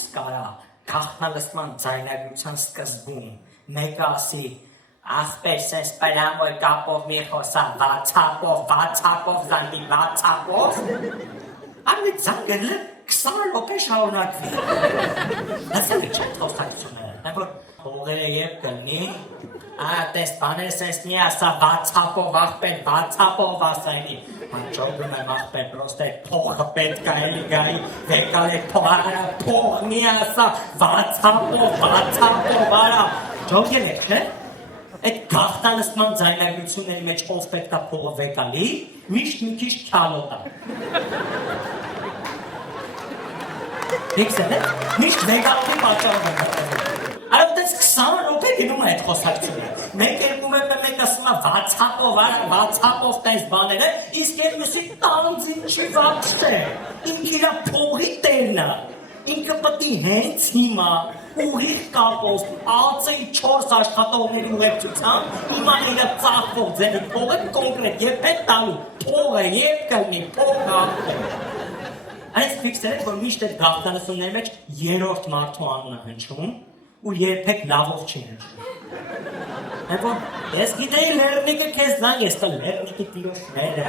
ոնց կարա գաղտնալսման ձայնագրության սկզբում մեկը ասի ախպեր սես պրամոյ կապով մի խոսա վացապով զանգի վացապով Արմի ձանգելը 20 րոպե շարունակվի Հացել է չէ խոսակցությունը Նայ որ հողերը եվ կլնի տես բաներ սես մի ասա վացապով ախպեր վացապով ասայնի Ջոգում եմ ախպեր պրոստ այդ փողը պետք է էլի գայի վեկալ այդ փող մի ասա վացապով արա Ջոգել եք չէ Այդ գաղտնալսման ձայնագրությունների մեջ ով պետք է փողը վեկալի միշտ մի քիչ քյալոտա Դիքսել է միշտ վեկալի պատճառով Այո դες 20 րոպե գնում է այդ խոսակցությունը Մեկ երկում եմ մեկ ասում է վացապով տես բաները իսկ երկուսի տանձին չի վապշտե ինք իրա փողի տերն է ինքը պտի հենց հիմա ուղիղ կապով ացել 4 աշխատողների ուղեկցությամբ հիմա իրա ծախվող ձերի փողը կոնկրետ երբեք տալու փողը երբ կլնի փողը Այս ֆիքսել եք, որ միշտ այդ գաղտնալսումների մեջ երրորդ մարդու անունը հնչում ու երբեք լավով չի հնչում Այդ որ ես գիտեի լեռնիկը քեզ նան, ես տա լեռնիկի տիրոշներ